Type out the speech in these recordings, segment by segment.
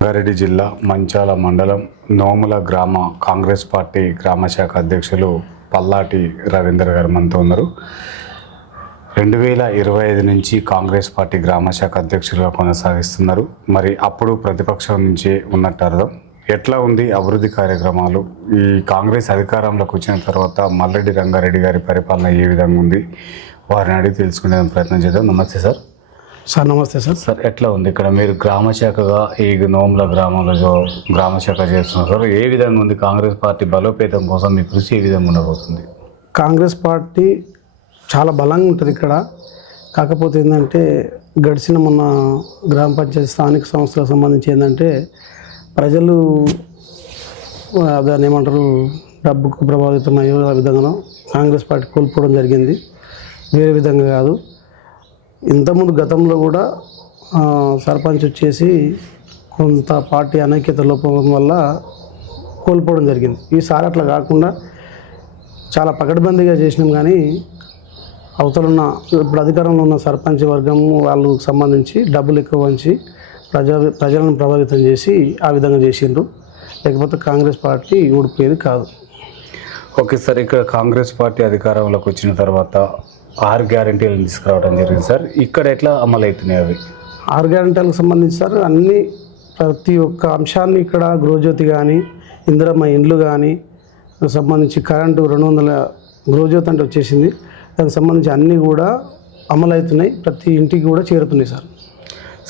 రంగారెడ్డి జిల్లా మంచాల మండలం నోముల గ్రామ కాంగ్రెస్ పార్టీ గ్రామ శాఖ అధ్యక్షులు పల్లాటి రవీందర్ గారు మనతో ఉన్నారు. 2025 నుంచి కాంగ్రెస్ పార్టీ గ్రామ శాఖ అధ్యక్షులుగా కొనసాగిస్తున్నారు. మరి అప్పుడు ప్రతిపక్షం నుంచి ఉన్నట్టు అర్థం. ఎట్లా ఉంది అభివృద్ధి కార్యక్రమాలు? ఈ కాంగ్రెస్ అధికారంలోకి వచ్చిన తర్వాత మల్లెడ్డి రంగారెడ్డి గారి పరిపాలన ఏ విధంగా ఉంది? వారిని అడిగి తెలుసుకునే ప్రయత్నం చేద్దాం. నమస్తే సార్. సార్ నమస్తే సార్. సార్ ఎట్లా ఉంది ఇక్కడ మీరు గ్రామ శాఖగా ఈ నోముల గ్రామంలో గ్రామ శాఖ చేస్తున్నారు సార్? ఏ విధంగా ఉంది కాంగ్రెస్ పార్టీ బలోపేతం కోసం మీ కృషి ఏ విధంగా ఉండబోతుంది? కాంగ్రెస్ పార్టీ చాలా బలంగా ఉంటుంది ఇక్కడ. కాకపోతే ఏంటంటే గడిచిన మొన్న గ్రామ పంచాయతీ స్థానిక సంస్థలకు సంబంధించి ఏంటంటే ప్రజలు దాన్ని ఏమంటారు డబ్బుకు ప్రభావితమయ్యో ఆ విధంగా కాంగ్రెస్ పార్టీ కోల్పోవడం జరిగింది. వేరే విధంగా కాదు. ఇంతకుముందు గతంలో కూడా సర్పంచ్ వచ్చేసి కొంత పార్టీ అనైక్యత లోపం వల్ల కోల్పోవడం జరిగింది. ఈసారి అట్లా కాకుండా చాలా పకడ్బందీగా చేసినాం. కానీ అవతలున్న ఇప్పుడు అధికారంలో ఉన్న సర్పంచ్ వర్గం వాళ్ళకు సంబంధించి డబ్బులు ఎక్కువ వంచి ప్రజలను ప్రభావితం చేసి ఆ విధంగా చేసిండ్రు. లేకపోతే కాంగ్రెస్ పార్టీ ఊడిపోయేది కాదు. ఓకే సార్, ఇక్కడ కాంగ్రెస్ పార్టీ అధికారంలోకి వచ్చిన తర్వాత 6 గ్యారెంటీలను తీసుకురావడం జరిగింది సార్. ఇక్కడ ఎట్లా అమలు అవుతున్నాయి అవి? 6 గ్యారెంటీలకు సంబంధించి సార్ అన్ని ప్రతి ఒక్క అంశాన్ని ఇక్కడ గృహజ్యోతి కానీ ఇందిరమ్మ ఇండ్లు కానీ సంబంధించి కరెంటు 200 గృహజ్యోతి అంటే వచ్చేసింది. దానికి సంబంధించి అన్నీ కూడా అమలు అవుతున్నాయి. ప్రతి ఇంటికి కూడా చేరుతున్నాయి సార్.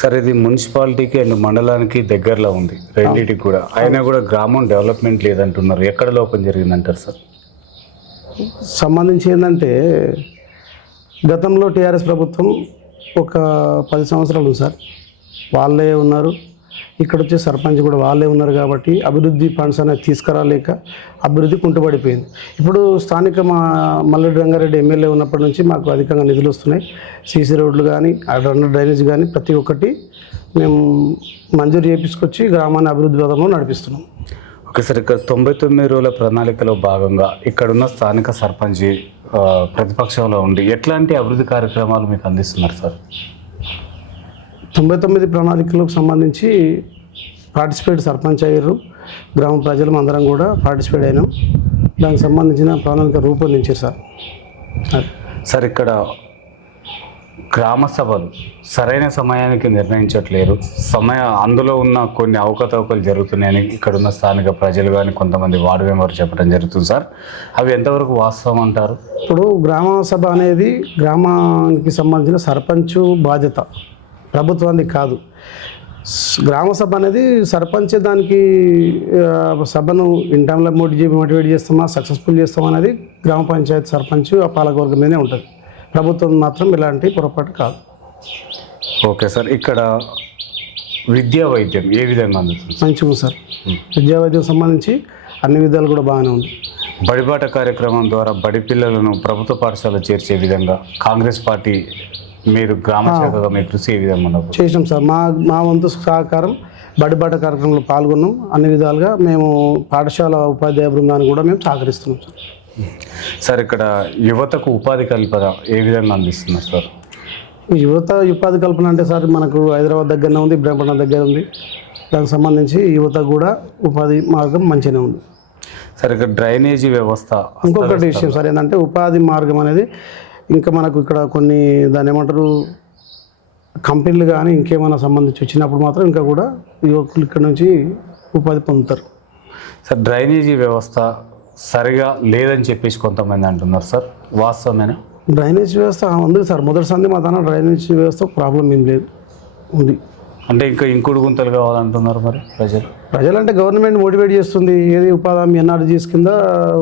సార్ ఇది మున్సిపాలిటీకి అండ్ మండలానికి దగ్గరలో ఉంది, రెండింటికి కూడా. అయినా కూడా గ్రామం డెవలప్మెంట్ లేదంటున్నారు. ఎక్కడ లోపం జరిగిందంటారు సార్? సంబంధించి ఏంటంటే గతంలో టీఆర్ఎస్ ప్రభుత్వం ఒక 10 సంవత్సరాలు ఉంది సార్. వాళ్ళే ఉన్నారు. ఇక్కడ వచ్చే సర్పంచ్ కూడా వాళ్ళే ఉన్నారు. కాబట్టి అభివృద్ధి ఫండ్స్ అనేది తీసుకురాలేక అభివృద్ధి కుంటుపడిపోయింది. ఇప్పుడు స్థానిక మా మల్లెడ్డి రంగారెడ్డి ఎమ్మెల్యే ఉన్నప్పటి నుంచి మాకు అధికంగా నిధులు వస్తున్నాయి. సీసీ రోడ్లు కానీ అండర్ డ్రైనేజ్ కానీ ప్రతి ఒక్కటి మేము మంజూరు చేయించుకొచ్చి గ్రామాన్ని అభివృద్ధి పథంలో నడిపిస్తున్నాం. ఓకే సార్, ఇక్కడ 99 రోజుల ప్రణాళికలో భాగంగా ఇక్కడున్న స్థానిక సర్పంచ్ ప్రతిపక్షంలో ఉండి ఎట్లాంటి అభివృద్ధి కార్యక్రమాలు మీకు అందిస్తున్నారు సార్? 99 ప్రణాళికలకు సంబంధించి పార్టిసిపేట్ సర్పంచ్ అయ్యారు. గ్రామ ప్రజలు అందరం కూడా పార్టిసిపేట్ అయినాం. దానికి సంబంధించిన ప్రణాళిక రూపొందించారు సార్. సార్ ఇక్కడ గ్రామ సభలు సరైన సమయానికి నిర్ణయించట్లేరు. అందులో ఉన్న కొన్ని అవకతవకలు జరుగుతున్నాయని ఇక్కడున్న స్థానిక ప్రజలు కానీ కొంతమంది వార్డు మెంబర్ చెప్పడం జరుగుతుంది సార్. అవి ఎంతవరకు వాస్తవం అంటారు? ఇప్పుడు గ్రామ సభ అనేది గ్రామానికి సంబంధించిన సర్పంచ్ బాధ్యత, ప్రభుత్వానికి కాదు. గ్రామ సభ అనేది సర్పంచ్ దానికి సభను ఇన్ టైంలో మోటివేట్ చేస్తామా, సక్సెస్ఫుల్ చేస్తామా అనేది గ్రామ పంచాయతీ సర్పంచ్ ఆ పాలకవర్గం మీదే ఉంటుంది. ప్రభుత్వం మాత్రం ఇలాంటి పొరపాటు కాదు. ఓకే సార్, ఇక్కడ విద్యా వైద్యం ఏ విధంగా అందుతుంది? మంచిగా సార్. విద్యా వైద్యం సంబంధించి అన్ని విధాలు కూడా బాగానే ఉంది. బడిబాట కార్యక్రమం ద్వారా బడి పిల్లలను ప్రభుత్వ పాఠశాలలో చేర్చే విధంగా కాంగ్రెస్ పార్టీ మీరు గ్రామ శాఖగా మీ కృషి ఏ విధంగా ఉండదు? చేసినాం సార్. మా వంతు సహకారం బడిబాట కార్యక్రమంలో పాల్గొన్నాం. అన్ని విధాలుగా మేము పాఠశాల ఉపాధ్యాయ బృందాన్ని కూడా మేము సహకరిస్తున్నాం సార్. సార్ ఇక్కడ యువతకు ఉపాధి కల్పన ఏ విధంగా అందిస్తున్నారు సార్? యువత ఉపాధి కల్పన అంటే సార్ మనకు హైదరాబాద్ దగ్గరనే ఉంది, ఇబ్రాహీంపట్నం దగ్గర ఉంది. దానికి సంబంధించి యువత కూడా ఉపాధి మార్గం మంచిగానే ఉంది సార్. ఇక్కడ డ్రైనేజీ వ్యవస్థ ఇంకొకటి విషయం సార్ ఏంటంటే ఉపాధి మార్గం అనేది ఇంకా మనకు ఇక్కడ కొన్ని దాన్ని ఏమంటారు కంపెనీలు కానీ ఇంకేమైనా సంబంధించి వచ్చినప్పుడు మాత్రం ఇంకా కూడా యువకులు ఇక్కడ నుంచి ఉపాధి పొందుతారు సార్. డ్రైనేజీ వ్యవస్థ సరిగా లేదని చెప్పేసి కొంతమంది అంటున్నారు సార్, వాస్తవమేనా? డ్రైనేజ్ వ్యవస్థ ఉంది సార్. మొదటి సంది మా దాని డ్రైనేజ్ వ్యవస్థ ప్రాబ్లం ఏం లేదు, ఉంది. అంటే ఇంకా ఇంకుడు గుంతలు కావాలంటున్నారు మరి ప్రజలంటే గవర్నమెంట్ మోటివేట్ చేస్తుంది. ఏది ఉపాధి హామీ ఎన్ఆర్జీస్ కింద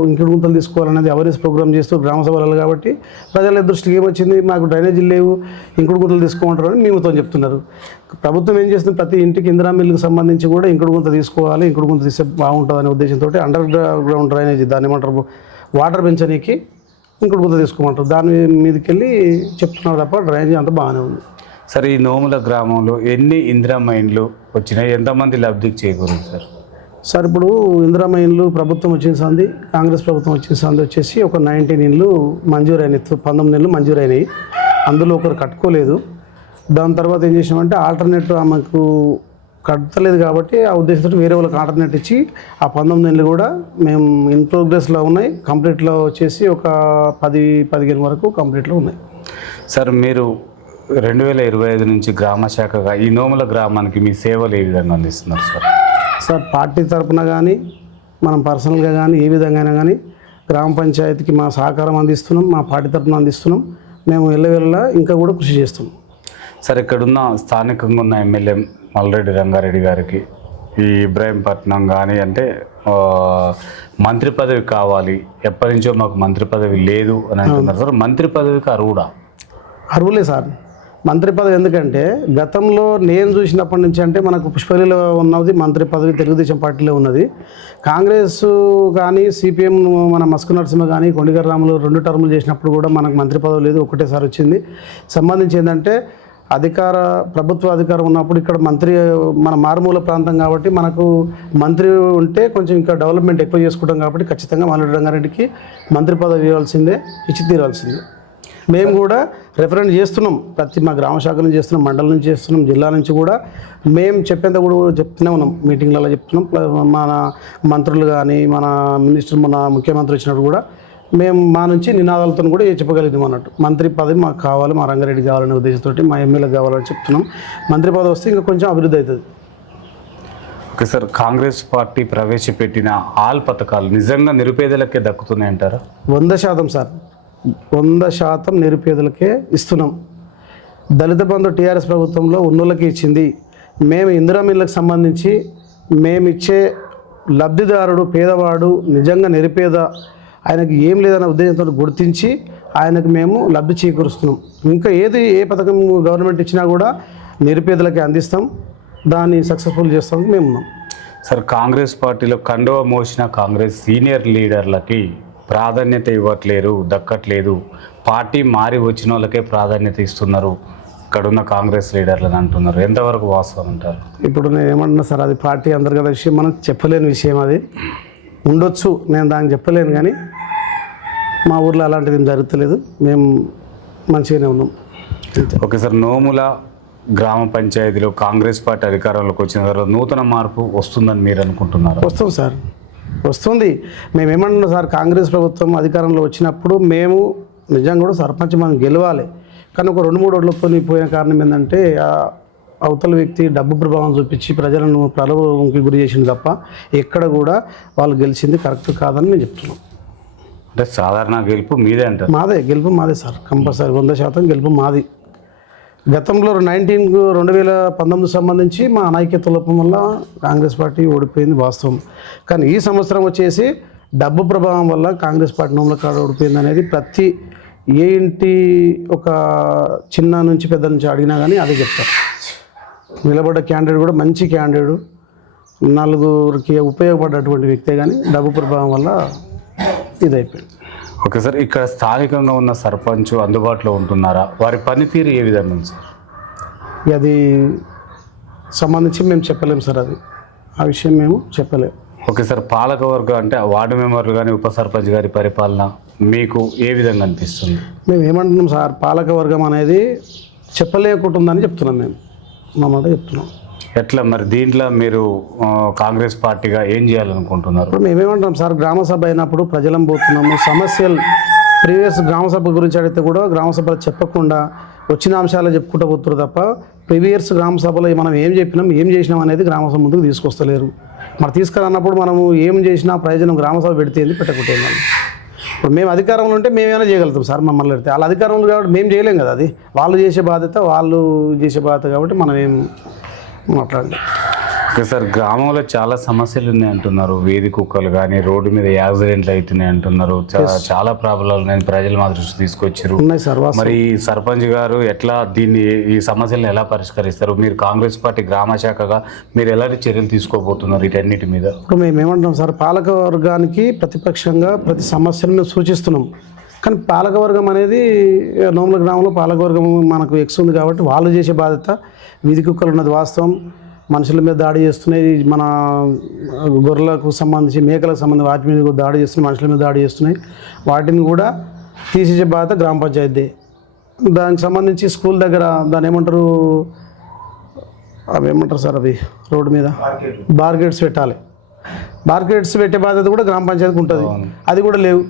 ఇంకుడు గుంతలు తీసుకోవాలనేది అవేర్నెస్ ప్రోగ్రామ్ చేస్తూ గ్రామ సభలు. కాబట్టి ప్రజల దృష్టికి ఏమొచ్చింది, మాకు డ్రైనేజీలు లేవు, ఇంకుడు గుంతలు తీసుకోమంటారు అని మేముతో చెప్తున్నారు. ప్రభుత్వం ఏం చేస్తుంది, ప్రతి ఇంటికి ఇందిరా మిల్లుకి సంబంధించి కూడా ఇంకుడు గుంత తీసుకోవాలి, ఇంకుడు గుంత తీస్తే బాగుంటుంది అనే ఉద్దేశంతో అండర్ గ్రౌండ్ డ్రైనేజీ దాన్ని ఏమంటారు వాటర్ పెంచనీకి ఇంకుడు గుంత తీసుకోమంటారు. దాని మీదకి వెళ్ళి చెప్తున్నారు తప్ప డ్రైనేజీ అంతా బాగానే ఉంది. సరే, ఈ నోముల గ్రామంలో ఎన్ని ఇందిరమ్మ ఇండ్లు వచ్చినాయి, ఎంతమంది లబ్ధికి చేకూరింది సార్? సార్ ఇప్పుడు ఇందిరమ్మ ఇండ్లు ప్రభుత్వం వచ్చిన సంది, కాంగ్రెస్ ప్రభుత్వం వచ్చిన సంది వచ్చేసి ఒక 19 ఇండ్లు మంజూరైనాయి. 19 ఇండ్లు మంజూరైనాయి. అందులో ఒకరు కట్టుకోలేదు. దాని తర్వాత ఏం చేసినామంటే ఆల్టర్నేట్ ఆమెకు కట్టలేదు కాబట్టి ఆ ఉద్దేశంతో వేరే వాళ్ళకి ఆల్టర్నేట్ ఇచ్చి ఆ 19 నెలలు కూడా మేము ఇన్ ప్రోగ్రెస్లో ఉన్నాయి. కంప్లీట్లో వచ్చేసి ఒక 10-15 వరకు కంప్లీట్లో ఉన్నాయి. సార్ మీరు 2025 నుంచి గ్రామ శాఖగా ఈ నోముల గ్రామానికి మీ సేవలు ఏ విధంగా అందిస్తున్నారు సార్? సార్ పార్టీ తరఫున కానీ మనం పర్సనల్గా కానీ ఏ విధంగా అయినా కానీ గ్రామ పంచాయతీకి మా సహకారం అందిస్తున్నాం, మా పార్టీ తరఫున అందిస్తున్నాం. మేము వెళ్ళ ఇంకా కూడా కృషి చేస్తున్నాం. సార్ ఇక్కడున్న స్థానికంగా ఉన్న ఎమ్మెల్యే మల్రెడ్డి రంగారెడ్డి గారికి ఈ ఇబ్రాహీంపట్నం కానీ అంటే మంత్రి పదవి కావాలి, ఎప్పటి నుంచో మాకు మంత్రి పదవి లేదు అని అంటున్నారు సార్. మంత్రి పదవికి అర్హులే సార్ మంత్రి పదవి. ఎందుకంటే గతంలో నేను చూసినప్పటి నుంచి అంటే మనకు పుష్పగిరిలో ఉన్నది మంత్రి పదవి తెలుగుదేశం పార్టీలో ఉన్నది. కాంగ్రెస్ కానీ సిపిఎం మన మస్కు నరసింహ కానీ కొండిగర్ రాములు 2 టర్ములు చేసినప్పుడు కూడా మనకు మంత్రి పదవి లేదు, ఒకటేసారి వచ్చింది. సంబంధించి ఏంటంటే ప్రభుత్వ అధికారం ఉన్నప్పుడు ఇక్కడ మంత్రి మన మారుమూల ప్రాంతం కాబట్టి మనకు మంత్రి ఉంటే కొంచెం ఇంకా డెవలప్మెంట్ ఎక్కువ చేసుకుంటాం కాబట్టి ఖచ్చితంగా మల్రెడ్డి రంగారెడ్డికి మంత్రి పదవి ఇవ్వాల్సిందే, ఇచ్చి తీరాల్సిందే. మేము కూడా రిఫరెండ్ చేస్తున్నాం, మా గ్రామ శాఖ నుంచి చేస్తున్నాం, మండలం నుంచి చేస్తున్నాం, జిల్లా నుంచి కూడా మేము చెప్పేంత కూడా చెప్తూనే ఉన్నాం, మీటింగ్లలో చెప్తున్నాం. మన మంత్రులు కానీ మన మినిస్టర్ మన ముఖ్యమంత్రి వచ్చినప్పుడు కూడా మేము మా నుంచి నినాదాలతో కూడా చెప్పగలిగినాం అన్నట్టు. మంత్రి పదవి మాకు కావాలి, మా రంగారెడ్డి కావాలనే ఉద్దేశంతో మా ఎమ్మెల్యేకి కావాలని చెప్తున్నాం. మంత్రి పదవి వస్తే ఇంకా కొంచెం అభివృద్ధి అవుతుంది. ఓకే సార్, కాంగ్రెస్ పార్టీ ప్రవేశపెట్టిన ఆల్ పథకాలు నిజంగా నిరుపేదలకే దక్కుతున్నాయంటారా? 100% సార్, 100% నిరుపేదలకే ఇస్తున్నాం. దళిత బంధు టీఆర్ఎస్ ప్రభుత్వంలో ఉన్నోళ్ళకి ఇచ్చింది. మేము ఇందిరా మిల్లుకు సంబంధించి మేమిచ్చే లబ్ధిదారుడు పేదవాడు నిజంగా నిరుపేద, ఆయనకి ఏం లేదన్న ఉద్దేశంతో గుర్తించి ఆయనకు మేము లబ్ధి చేకూరుస్తున్నాం. ఇంకా ఏ పథకం గవర్నమెంట్ ఇచ్చినా కూడా నిరుపేదలకి అందిస్తాం, దాన్ని సక్సెస్ఫుల్ చేస్తాం మేము ఉన్నాం. సార్ కాంగ్రెస్ పార్టీలో కండువా మోసిన కాంగ్రెస్ సీనియర్ లీడర్లకి ప్రాధాన్యత ఇవ్వట్లేరు, దక్కట్లేదు, పార్టీ మారి వచ్చిన వాళ్ళకే ప్రాధాన్యత ఇస్తున్నారు ఇక్కడున్న కాంగ్రెస్ లీడర్లని అంటున్నారు. ఎంతవరకు వాస్తవం అంటారు? ఇప్పుడు నేను ఏమంటున్నా సార్, అది పార్టీ అంతర్గత విషయం, మనం చెప్పలేని విషయం. అది ఉండొచ్చు, నేను దానికి చెప్పలేను. కానీ మా ఊర్లో అలాంటిది ఏం జరుగుతలేదు, మేము మంచిగానే ఉన్నాం. ఓకే సార్, నోముల గ్రామ పంచాయతీలో కాంగ్రెస్ పార్టీ అధికారంలోకి వచ్చిన తర్వాత నూతన మార్పు వస్తుందని మీరు అనుకుంటున్నారు? వస్తుంది సార్, వస్తుంది. మేము ఏమంటున్నాం సార్, కాంగ్రెస్ ప్రభుత్వం అధికారంలో వచ్చినప్పుడు మేము నిజంగా కూడా సర్పంచ్ మనం గెలవాలి. కానీ ఒక 2-3 ఓట్లతో పోయిన కారణం ఏంటంటే అవతల వ్యక్తి డబ్బు ప్రభావం చూపించి ప్రజలను ప్రలోభంకి గురి చేసింది తప్ప ఎక్కడ కూడా వాళ్ళు గెలిచింది కరెక్ట్ కాదని మేము చెప్తున్నాం. అంటే సాధారణ గెలుపు మీదే అంటారు? మాదే గెలుపు, మాదే సార్, కంపల్సరీ 100% గెలుపు మాది. గతంలో 2019 సంబంధించి మా అనైక్యత లోపం వల్ల కాంగ్రెస్ పార్టీ ఓడిపోయింది వాస్తవం. కానీ ఈ సంవత్సరం వచ్చేసి డబ్బు ప్రభావం వల్ల కాంగ్రెస్ పార్టీ నోముల కాడ ఓడిపోయింది అనేది ప్రతి ఏ ఇంటి ఒక చిన్న నుంచి పెద్ద నుంచి అడిగినా కానీ అదే చెప్తారు. నిలబడ్డ క్యాండిడేట్ కూడా మంచి క్యాండిడేట్, 4గురికి ఉపయోగపడ్డటువంటి వ్యక్తే, కానీ డబ్బు ప్రభావం వల్ల ఇదైపోయింది. ఓకే సార్, ఇక్కడ స్థానికంగా ఉన్న సర్పంచ్ అందుబాటులో ఉంటున్నారా? వారి పనితీరు ఏ విధంగా ఉంది సార్? అది సంబంధించి మేము చెప్పలేము సార్, అది ఆ విషయం మేము చెప్పలేము. ఓకే సార్, పాలకవర్గం అంటే వార్డు మెంబర్లు కానీ ఉప సర్పంచ్ గారి పరిపాలన మీకు ఏ విధంగా అనిపిస్తుంది? మేము ఏమంటున్నాం సార్, పాలకవర్గం అనేది చెప్పలేకుంటుందని చెప్తున్నాం, మేము మా మాట చెప్తున్నాం. ఎట్లా మరి దీంట్లో మీరు కాంగ్రెస్ పార్టీగా ఏం చేయాలనుకుంటున్నారు? ఇప్పుడు మేమేమంటాం సార్, గ్రామ సభ అయినప్పుడు ప్రజలం పోతున్నాము, సమస్యలు ప్రీవియస్ గ్రామ సభ గురించి అడిగితే కూడా గ్రామ సభలో చెప్పకుండా వచ్చిన అంశాలు చెప్పుకుంటూ పోతున్నారు తప్ప ప్రీవియస్ గ్రామ సభలో మనం ఏం చెప్పినాం ఏం చేసినాం అనేది గ్రామ సభ ముందుకు తీసుకొస్తలేరు. మరి తీసుకురానప్పుడు మనము ఏం చేసినా ప్రయోజనం గ్రామ సభ పెడితే పెట్టకుంటే ఇప్పుడు మేము అధికారంలో ఉంటే మేమేమైనా చేయగలుగుతాం సార్. మమ్మల్ని పెడితే వాళ్ళ అధికారంలో కాబట్టి మేము చేయలేం కదా, అది వాళ్ళు చేసే బాధ్యత కాబట్టి మనం ఏం మాట్లాడండి. ఓకే సార్, గ్రామంలో చాలా సమస్యలు ఉన్నాయి అంటున్నారు. వీధి కుక్కలు కానీ రోడ్డు మీద యాక్సిడెంట్లు అవుతున్నాయి అంటున్నారు. చాలా ప్రాబ్లాలు ఉన్నాయి, ప్రజలు మా దృష్టి తీసుకొచ్చారు. ఉన్నాయి సార్. మరి సర్పంచ్ గారు ఎట్లా ఈ సమస్యలను ఎలా పరిష్కరిస్తారు? మీరు కాంగ్రెస్ పార్టీ గ్రామ శాఖగా మీరు ఎలాంటి చర్యలు తీసుకోబోతున్నారు వీటన్నిటి మీద? ఇప్పుడు మేము ఏమంటున్నాం సార్, పాలక వర్గానికి ప్రతిపక్షంగా ప్రతి సమస్యను మేము సూచిస్తున్నాం. కానీ పాలకవర్గం అనేది నోముల గ్రామంలో పాలకవర్గం మనకు ఎక్స్ ఉంది కాబట్టి వాళ్ళు చేసే బాధ్యత. వీధి కుక్కలు ఉన్నది వాస్తవం, మనుషుల మీద దాడి చేస్తున్నాయి, మన గొర్రెలకు సంబంధించి మేకలకు సంబంధించి వాటి మీద కూడా దాడి చేస్తున్నాయి, మనుషుల మీద దాడి చేస్తున్నాయి. వాటిని కూడా తీసేసే బాధ్యత గ్రామ పంచాయతీ. దానికి సంబంధించి స్కూల్ దగ్గర దాన్ని ఏమంటారు అవి ఏమంటారు సార్, అవి రోడ్డు మీద బార్గేట్స్ పెట్టాలి. బార్గేట్స్ పెట్టే బాధ్యత కూడా గ్రామ పంచాయతీకి ఉంటుంది. అది కూడా లేవు.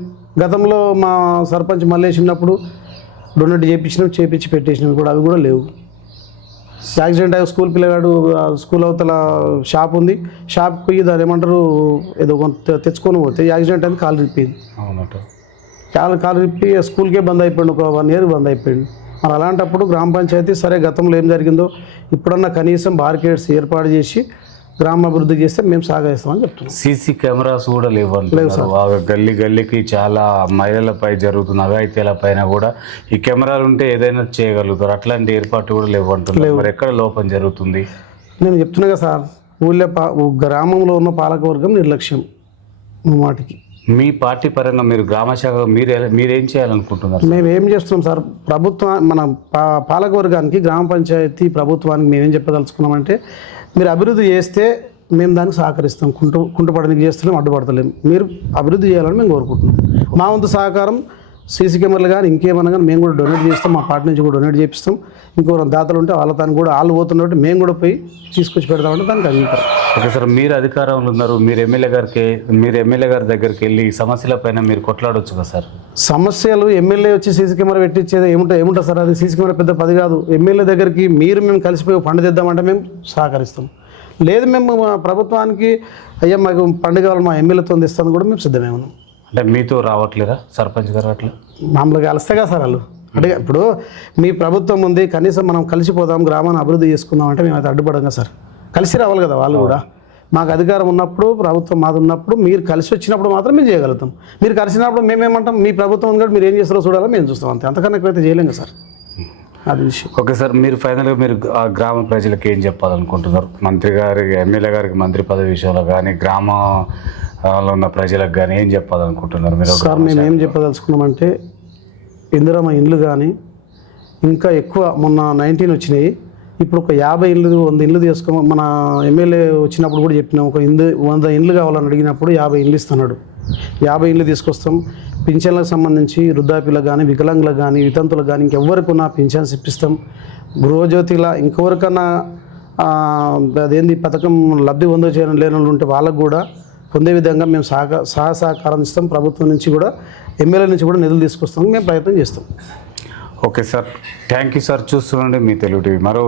గతంలో మా సర్పంచ్ మల్లేష్ ఉన్నప్పుడు డొనేట్ చేపించి పెట్టేసినాం కూడా, అవి కూడా లేవు. యాక్సిడెంట్ అయ్యి స్కూల్ పిల్లగాడు స్కూల్ అవతల షాప్ ఉంది, షాప్కి పోయి దాని ఏమంటారు ఏదో కొంత తెచ్చుకొని పోతే యాక్సిడెంట్ అని కాలు రిప్పింది. కాలు రిప్పి స్కూల్కే బంద్ అయిపోయింది, ఒక 1 year బంద్ అయిపోయింది. మరి అలాంటప్పుడు గ్రామ పంచాయతీ సరే గతంలో ఏం జరిగిందో ఇప్పుడన్నా కనీసం బార్గేట్స్ ఏర్పాటు చేసి గ్రామాభివృద్ధి చేస్తే మేము సాగిస్తామని చెప్తున్నాం. సీసీ కెమెరాస్ కూడా లేవు. గల్లీ గల్లీకి చాలా మహిళలపై జరుగుతున్న అఘాయిత్యాల పైన కూడా ఈ కెమెరాలు ఉంటే ఏదైనా చేయగలుగుతారు. అట్లాంటి ఏర్పాటు కూడా లేవు అంటున్నారు. మరి ఎక్కడ లోపం జరుగుతుంది? నేను చెప్తున్నా కదా సార్, గ్రామంలో ఉన్న పాలకవర్గం నిర్లక్ష్యం మాటికి. మీ పార్టీ పరంగా మీరు గ్రామ శాఖ మీరేం చేయాలనుకుంటున్నారు? మేము ఏం చేస్తున్నాం సార్, మన పాలకవర్గానికి గ్రామ పంచాయతీ ప్రభుత్వానికి మేమేం చెప్పదలుచుకున్నామంటే, మీరు అభివృద్ధి చేస్తే మేము దానికి సహకరిస్తాం. కుంటుపడడానికి చేస్తున్నాం, అడ్డుపడతలేము. మీరు అభివృద్ధి చేయాలని మేము కోరుకుంటున్నాం. మా వంతు సహకారం సీసీ కెమెరాలు కానీ ఇంకేమన్నా కానీ మేము కూడా డొనేట్ చేస్తాం. మా పార్టీ నుంచి కూడా డొనేట్ చేపిస్తాం. ఇంకొకరు దాతలు ఉంటే వాళ్ళ తాను కూడా వాళ్ళు పోతున్నట్టు మేము కూడా పోయి తీసుకొచ్చి పెడతామంటే దానికి అంగీకారం. ఓకే సార్, మీరు అధికారంలో ఉన్నారు, మీరు ఎమ్మెల్యే గారి దగ్గరికి వెళ్ళి ఈ సమస్యల పైన మీరు కొట్లాడవచ్చు కదా సార్? సమస్యలు ఎమ్మెల్యే వచ్చి సీసీ కెమెరా పెట్టించేది ఏముంటుంది సార్? అది సీసీ కెమెరా పెద్ద పది కాదు. ఎమ్మెల్యే దగ్గరికి మేము కలిసిపోయి పండు తెద్దామంటే మేము సహకరిస్తాం. లేదు మేము ప్రభుత్వానికి అయ్యా మాకు పండుగ కావాలి మా ఎమ్మెల్యేతో ఇస్తాను కూడా మేము సిద్ధమే ఉన్నాం. అంటే మీతో రావట్లేదా సర్పంచ్ గారు? అట్లా మామూలుగా కలిస్తేగా సార్ వాళ్ళు అంటే ఇప్పుడు మీ ప్రభుత్వం ఉంది, కనీసం మనం కలిసిపోదాం, గ్రామాన్ని అభివృద్ధి చేసుకుందాం అంటే మేము అయితే అడ్డుపడంగా సార్. కలిసి రావాలి కదా వాళ్ళు కూడా. మాకు అధికారం ఉన్నప్పుడు, ప్రభుత్వం మాది ఉన్నప్పుడు, మీరు కలిసి వచ్చినప్పుడు మాత్రం మేము చేయగలుగుతాం. మీరు కలిసినప్పుడు మేమేమంటాం, మీ ప్రభుత్వం ఉంది కాబట్టి మీరు ఏం చేస్తారో చూడాలో మేము చూస్తాం, అంతే. అంతకన్నా ఎక్కువైతే చేయలేం కదా సార్. అది విషయం. ఓకే సార్, మీరు ఫైనల్గా మీరు ఆ గ్రామ ప్రజలకు ఏం చెప్పాలనుకుంటున్నారు? ఎమ్మెల్యే గారికి మంత్రి పదవి విషయంలో కానీ గ్రామంలో ఉన్న ప్రజలకు కానీ ఏం చెప్పాలనుకుంటున్నారు మీరు? సార్ మేము ఏం చెప్పదలుచుకున్నామంటే, ఇందిరమ్మ ఇండ్లు కానీ ఇంకా ఎక్కువ మొన్న 19 వచ్చినాయి. ఇప్పుడు ఒక 50 ఇళ్ళు 100 ఇళ్ళు మన ఎమ్మెల్యే వచ్చినప్పుడు కూడా చెప్పినాం, ఒక 100 ఇండ్లు కావాలని అడిగినప్పుడు 50 ఇండ్లు ఇస్తున్నాడు. 50 ఇండ్లు తీసుకొస్తాం. పింఛన్లకు సంబంధించి వృద్ధాప్యులకు కానీ, వికలాంగులకు కానీ, వితంతులకు కానీ ఇంకెవరికి ఉన్న పింఛన్స్ ఇప్పిస్తాం. గృహజ్యోతిలా ఇంకెవరికన్నా అదేంది పథకం లబ్ధి లేని వాళ్ళు ఉంటే వాళ్ళకు కూడా పొందే విధంగా మేము సహకారం ఇస్తాం. ప్రభుత్వం నుంచి కూడా, ఎమ్మెల్యే నుంచి కూడా నిధులు తీసుకొస్తాం. మేము ప్రయత్నం చేస్తాం. Okay sir, thank you sir. చూస్తుండండి మీ తెలుగు టీవీ. మరో